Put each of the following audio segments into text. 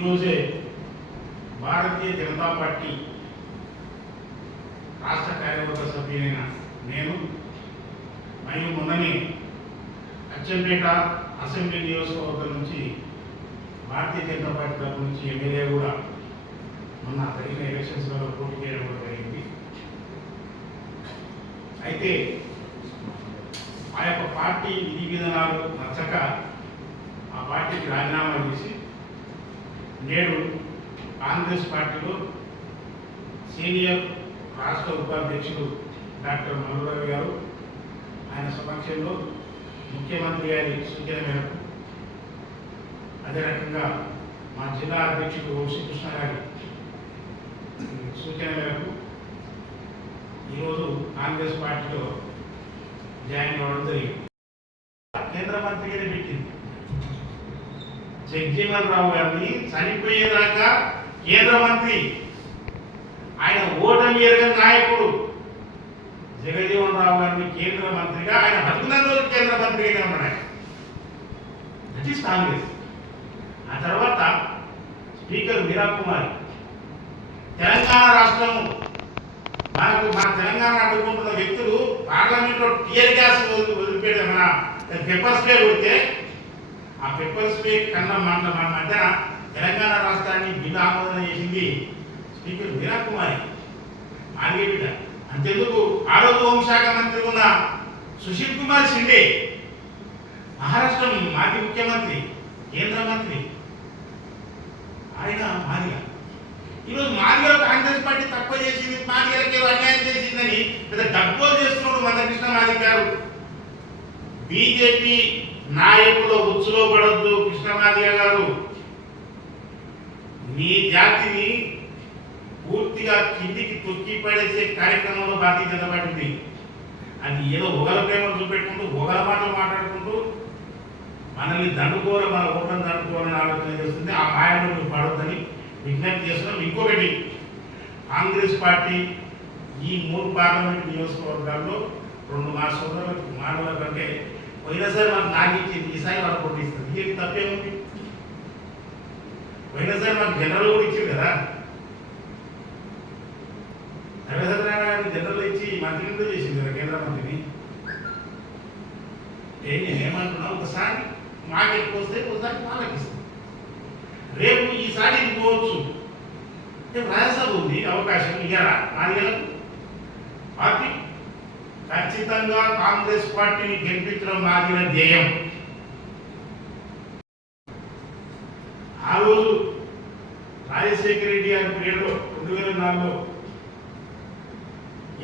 ఈరోజే భారతీయ జనతా పార్టీ రాష్ట్ర కార్యవర్గ సభ్యులైన నేను మరియు మొన్ననే అచ్చంపేట అసెంబ్లీ నియోజకవర్గం నుంచి భారతీయ జనతా పార్టీ తరఫు నుంచి ఎమ్మెల్యే కూడా మొన్న జరిగిన ఎలక్షన్స్లో పోటీ చేయడం కూడా జరిగింది. అయితే ఆ యొక్క పార్టీ విధి విధానాలు నచ్చక ఆ పార్టీకి రాజీనామా చేసి నేడు కాంగ్రెస్ పార్టీలో సీనియర్ రాష్ట్ర ఉపాధ్యక్షుడు డాక్టర్ మల్లురవి గారు ఆయన సమక్షంలో ముఖ్యమంత్రి గారి సూచన మేరకు, అదే రకంగా మా జిల్లా అధ్యక్షుడు వంశీకృష్ణ గారి సూచన మేరకు ఈరోజు కాంగ్రెస్ పార్టీలో జాయిన్ అవ్వడం జరిగింది. కేంద్ర మంత్రిగానే పెట్టింది. జగజీవన్ రావు గారిని చనిపోయేదాకా కేంద్ర మంత్రి, ఆయన ఓటమి ఎరగని నాయకుడు జగజీవన్ రావు గారిని కేంద్ర మంత్రిగా, ఆయన బతుకున్న రోజు కేంద్ర మంత్రిగానే ఉన్నాడు. That is Congress. ఆ తర్వాత స్పీకర్ మీరా కుమారి, తెలంగాణ రాష్ట్రము మన తెలంగాణ అడ్డుకుంటున్న వ్యక్తులు పార్లమెంట్లో టియర్ గ్యాస్ వదిలిపెట్టే మన పెప్పర్ స్ప్రే కొడితే ఆ పెప్పర్ స్ప్రే కన్నా మన మధ్యన తెలంగాణ రాష్ట్రాన్ని బిల్లు ఆమోదన చేసింది స్పీకర్ మీరా కుమారి, ఆర్గే బిడ్డ. అంతెందుకు ఆ రోజు హోంశాఖ మంత్రి ఉన్న సుశీల్ కుమార్ షిండే, మహారాష్ట్ర మాజీ ముఖ్యమంత్రి, కేంద్ర మంత్రి, ఆయన మాదిగ. ఈరోజు మాదిగలో కాంగ్రెస్ పార్టీ తక్కువ చేసింది, మాదిగలకి అన్యాయం చేసిందని పెద్ద డబ్బోలు చేస్తున్నాడు మందకృష్ణ మాదిగ గారు. బీజేపీ నాయకుల ఉచ్చులో పడొద్దు కృష్ణమాదిగ గారు. మీ జాతిని పూర్తిగా కిందికి తొక్కి పడేసే కార్యక్రమంలో భారతీయ జనతా పార్టీ ఉంది. అది ఏదో ఒకల ప్రేమను చూపెట్టుకుంటూ ఒకల మాటలు మాట్లాడుకుంటూ మనల్ని దండుకోవాలి, మన ఓట్లను దండుకోవాలని ఆలోచన చేస్తుంది. ఆ మాయలో నువ్వు పడొద్దని విజ్ఞప్తి చేస్తున్నాం. ఇంకొకటి, కాంగ్రెస్ పార్టీ ఈ 3 పార్లమెంట్ నియోజకవర్గాల్లో 2 మా సోదరులకు మానవుల కంటే పోయినసారి మాకు నాకు ఇచ్చింది, ఈసారి వాళ్ళు పోటీస్తుంది. ఇది తప్పేముంది? పోయినసారి మాకు జనరల్ కూడా ఇచ్చింది కదా, సర్వేసత్యనారాయణ గారిని జనరల్ ఇచ్చి మంత్రిని కూడా చేసింది కదా కేంద్ర మంత్రిని. నేనేమంటున్నా, ఒకసారి మాకు ఎక్కువ వస్తే ఒకసారి వాళ్ళకి ఇస్తుంది. రేపు ఈసారి ఇది పోవచ్చు, రాజ్యసభ ఉంది, అవకాశం ఇయ్యారా నాలుగేళ్లకు? పార్టీ ఖచ్చితంగా కాంగ్రెస్ పార్టీని గెలిపించడం మాదిన ధ్యేయం. ఆ రోజు రాజశేఖర రెడ్డి గారి పీరియడ్లో 2004లో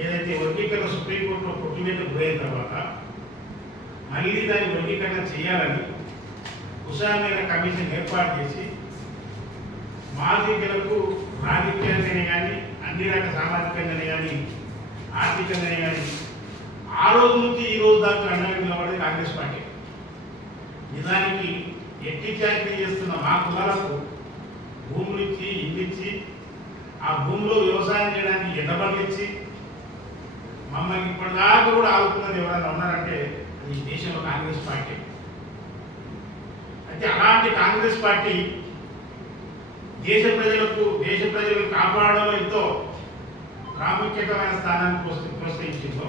ఏదైతే వర్గీకరణ సుప్రీంకోర్టులో కొట్టివేతకు పోయిన తర్వాత మళ్ళీ దాన్ని వర్గీకరణ చేయాలని హుషామైన కమిషన్ ఏర్పాటు చేసి మాదిగలకు రాజకీయంగానే కానీ, అన్ని రకాల సామాజికంగానే కానీ, ఆర్థికంగానే కానీ ఆ రోజు నుంచి ఈ రోజు దాకా అండగా నిలబడేది కాంగ్రెస్ పార్టీ. నిజానికి ఎట్టి చాకరీ చేస్తున్న మా కులాలకు భూములు ఇచ్చి, ఇల్లు ఇచ్చి, ఆ భూమిలో వ్యవసాయం చేయడానికి ఎండబడులు ఇచ్చి మమ్మల్ని ఇప్పటిదాకా కూడా ఆగుతున్నది ఎవరైనా ఉన్నారంటే ఈ దేశంలో కాంగ్రెస్ పార్టీ. అయితే అలాంటి కాంగ్రెస్ పార్టీ దేశ ప్రజలను కాపాడడంలో ఎంతో ప్రాముఖ్యమైన స్థానాన్ని ప్రోత్సహించిందో,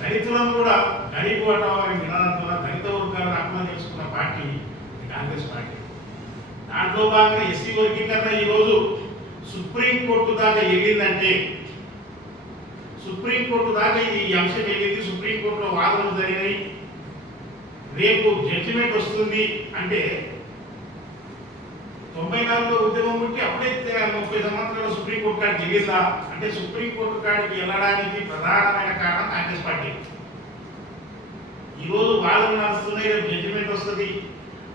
దళితులను కూడా గరీబ్ హటావో అనే నినాదంతో దళిత వర్గాలను అర్థం చేసుకున్న పార్టీ కాంగ్రెస్ పార్టీ. దాంట్లో భాగంగా ఎస్సీ వర్గీకరణ ఈరోజు సుప్రీంకోర్టు దాకా వెళ్ళిందంటే, సుప్రీంకోర్టు దాకా ఈ అంశం వెళ్ళింది, సుప్రీంకోర్టులో వాదనలు జరిగినాయి, రేపు జడ్జిమెంట్ వస్తుంది అంటే 94లో ఉద్యమం ఉంటే అప్పుడే 30 సంవత్సరాల సుప్రీంకోర్టు కాడికి వెళ్ళిందా అంటే, సుప్రీంకోర్టు కాడికి వెళ్ళడానికి ప్రధానమైన కారణం కాంగ్రెస్ పార్టీ. ఈరోజు వాదనలు నడుస్తున్నాయి, రేపు జడ్జిమెంట్ వస్తుంది.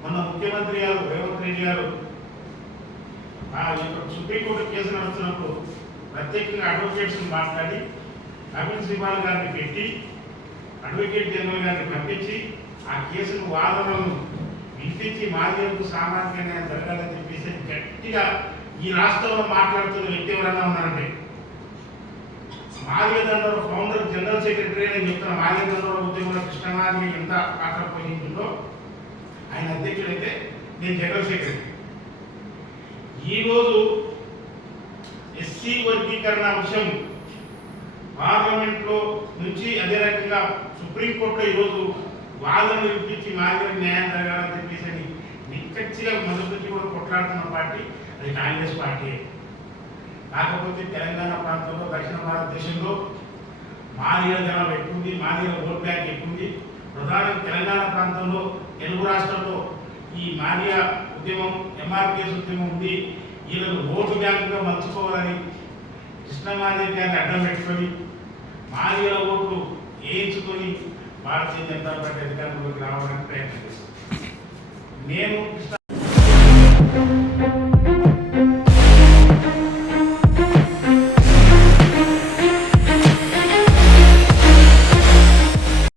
మొన్న ముఖ్యమంత్రి గారు రేవంత్ రెడ్డి గారు సుప్రీంకోర్టు కేసు నడుస్తున్నప్పుడు ప్రత్యేకంగా అడ్వకేట్స్ మాట్లాడి కపిల్ సిబాల్ గారిని పెట్టి అడ్వకేట్ జనరల్ గారిని పంపించి ఆ కేసును వాదనలను వినిపించి మాదిగలకు సామాజిక న్యాయం జరగాలని చెప్పేసి గట్టిగా ఈ రాష్ట్రంలో మాట్లాడుతున్న వ్యక్తి ఎవరన్నా ఉన్నారంటే మాదిగ దండోర ఫౌండర్ జనరల్ సెక్రటరీ అని చెప్తున్న మాదిగ దండోర ఉద్యమంలో కృష్ణమాదిగ ఎంత పాత్ర పోషించిందో ఆయన అధ్యక్షుడైతే నేను జనరల్ సెక్రటరీ. ఈరోజు ఎస్సీ వర్గీకరణ అంశం పార్లమెంట్లో నుంచి అదే రకంగా సుప్రీంకోర్టులో ఈరోజు వాదనలు వినిపించి మాదిరి న్యాయం జరగాలని చెప్పేసి అని నిక్కచ్చిగా మొదటి నుంచి కూడా కొట్లాడుతున్న పార్టీ అది కాంగ్రెస్ పార్టీ. కాకపోతే తెలంగాణ ప్రాంతంలో దక్షిణ భారతదేశంలో మాదిగ జనాలు ఎక్కువ ఉంది, మాదిగ ఓట్ బ్యాంక్ ఎక్కువ ఉంది. ప్రధానంగా తెలంగాణ ప్రాంతంలో తెలుగు రాష్ట్రంలో ఈ మాదిగ ఉద్యమం ఎంఆర్పిఎస్ ఉద్యమం ఉంది. వీళ్ళను ఓటు బ్యాంకుగా మలుచుకోవాలని కృష్ణమాదేవి గారిని అడ్డం పెట్టుకొని మాదిగల ఓట్లు వేయించుకొని భారతీయ జనతా పార్టీ అధికారంలోకి రావడానికి ప్రయత్నం చేస్తాను. నేను